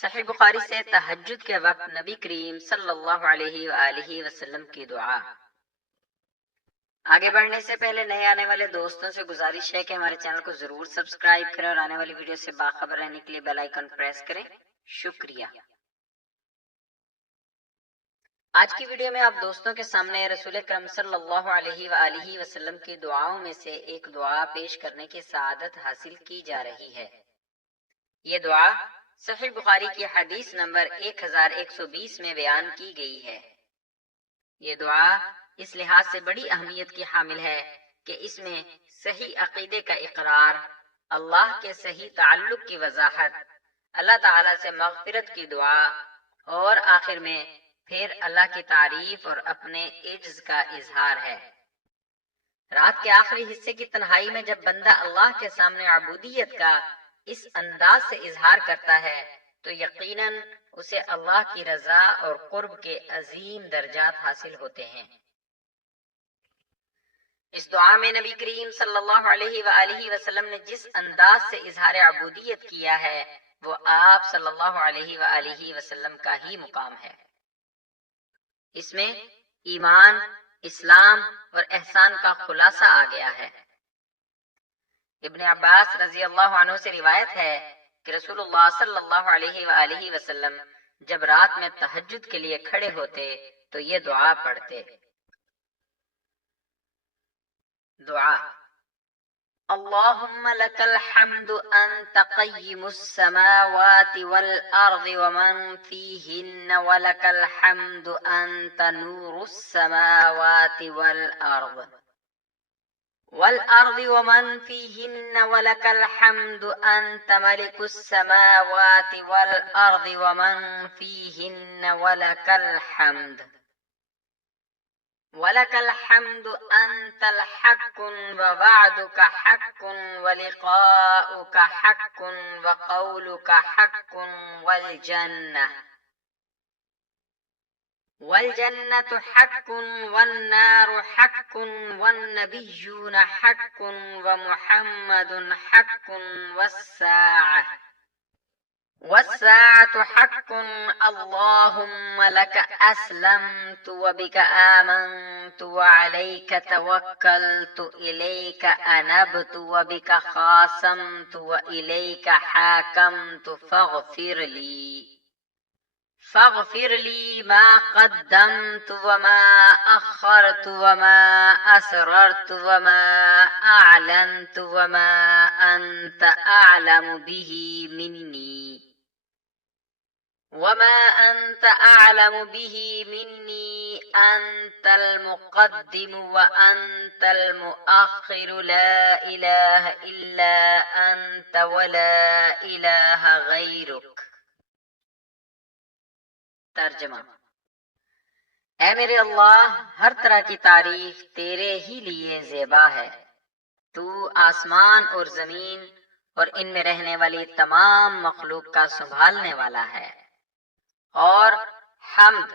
صحیح بخاری سے تہجد کے وقت نبی کریم صلی اللہ علیہ وآلہ وسلم کی دعا۔ آگے بڑھنے سے پہلے نئے آنے والے دوستوں سے گزارش ہے کہ ہمارے چینل کو ضرور سبسکرائب کریں اور آنے والی ویڈیو سے باخبر رہنے کے لیے بیل آئیکن پریس کریں۔ شکریہ۔ آج کی ویڈیو میں آپ دوستوں کے سامنے رسول اکرم صلی اللہ علیہ وآلہ وسلم کی دعاؤں میں سے ایک دعا پیش کرنے کی سعادت حاصل کی جا رہی ہے۔ یہ دعا صحیح بخاری کی حدیث نمبر 1120 میں بیان کی گئی ہے۔ یہ دعا اس لحاظ سے بڑی اہمیت کی حامل ہے کہ اس میں صحیح عقیدے کا اقرار، اللہ کے صحیح تعلق کی وضاحت، اللہ تعالیٰ سے مغفرت کی دعا اور آخر میں پھر اللہ کی تعریف اور اپنے عجز کا اظہار ہے۔ رات کے آخری حصے کی تنہائی میں جب بندہ اللہ کے سامنے عبودیت کا اس انداز سے اظہار کرتا ہے تو یقیناً اسے اللہ کی رضا اور قرب کے عظیم درجات حاصل ہوتے ہیں۔ اس دعا میں نبی کریم صلی اللہ علیہ وآلہ وسلم نے جس انداز سے اظہار عبودیت کیا ہے وہ آپ صلی اللہ علیہ وآلہ وسلم کا ہی مقام ہے۔ اس میں ایمان، اسلام اور احسان کا خلاصہ آ گیا ہے۔ ابن عباس رضی اللہ عنہ سے روایت ہے کہ رسول اللہ صلی اللہ علیہ وآلہ وسلم جب رات میں تہجد کے لیے کھڑے ہوتے تو یہ دعا پڑھتے۔ دعا: اللہم لک الحمد انت قیم السماوات والارض ومن فیہن ولک الحمد انت نور السماوات والارض ومن فیہن ولک الحمد انت ملک السماوات والارض ومن فیہن ولك الحمد أنت الحق ووعدك حق ولقاؤك حق وقولك حق والجنة حق والنار حق والنبيون حق ومحمد حق والساعة حق اللهم لك أسلمت وبك آمنت وعليك توكلت إليك أنبت وبك خاصمت وإليك حاكمت فاغفر لي ما قدمت وما أخرت وما أسررت وما أعلنت وما أنت أعلم به مني أنت المقدم وأنت المؤخر لا إله إلا أنت ولا إله غيرك۔ ترجمہ: اے میرے اللہ، ہر طرح کی تعریف تیرے ہی لیے زیبا ہے۔ تو آسمان اور زمین اور ان میں رہنے والی تمام مخلوق کا سنبھالنے والا ہے، اور حمد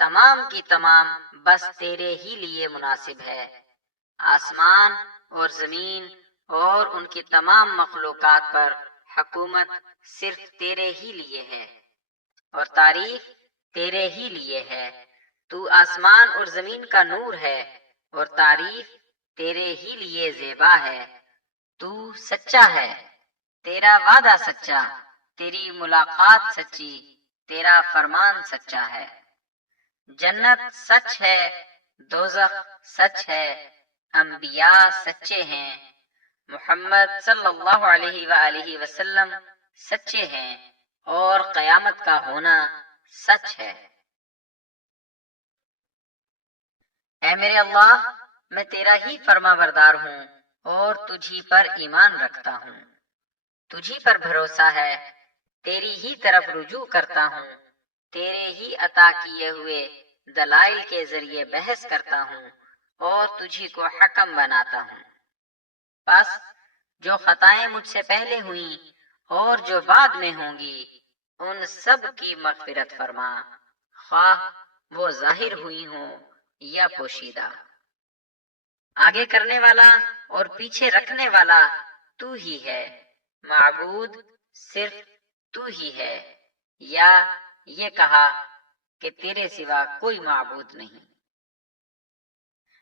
تمام کی تمام بس تیرے ہی لیے مناسب ہے۔ آسمان اور زمین اور ان کی تمام مخلوقات پر حکومت صرف تیرے ہی لیے ہے اور تعریف تیرے ہی لیے ہے۔ تو آسمان اور زمین کا نور ہے اور تعریف تیرے ہی لیے زیبا ہے۔ تو سچا ہے، تیرا وعدہ سچا، تیری ملاقات سچی، تیرا فرمان سچا ہے۔ جنت سچ ہے، دوزخ سچ ہے، انبیاء سچے ہیں، محمد صلی اللہ علیہ وآلہ وسلم سچے ہیں اور قیامت کا ہونا سچ ہے۔ اے میرے اللہ، میں تیرا ہی فرما بردار ہوں اور تجھی پر ایمان رکھتا ہوں، تجھی پر بھروسہ ہے، تیری ہی طرف رجوع کرتا ہوں، تیرے ہی عطا کیے ہوئے دلائل کے ذریعے بحث کرتا ہوں اور تجھی کو حکم بناتا ہوں۔ بس جو خطائیں مجھ سے پہلے ہوئیں اور جو بعد میں ہوں گی ان سب کی مغفرت فرما، خواہ وہ ظاہر ہوئی ہوں یا پوشیدہ۔ آگے کرنے والا اور پیچھے رکھنے والا تو ہی ہے، معبود صرف تو ہی ہے، یا یہ کہا کہ تیرے سوا کوئی معبود نہیں۔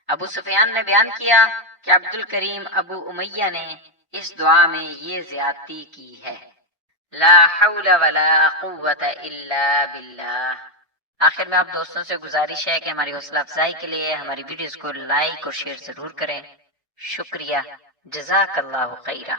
ابو سفیان نے بیان کیا کہ عبد الکریم ابو امیہ نے اس دعا میں یہ زیادتی کی ہے، لا حول ولا قوت الا باللہ۔ آخر میں آپ دوستوں سے گزارش ہے کہ ہماری حوصلہ افزائی کے لیے ہماری ویڈیوز کو لائک اور شیئر ضرور کریں۔ شکریہ، جزاک اللہ خیرہ۔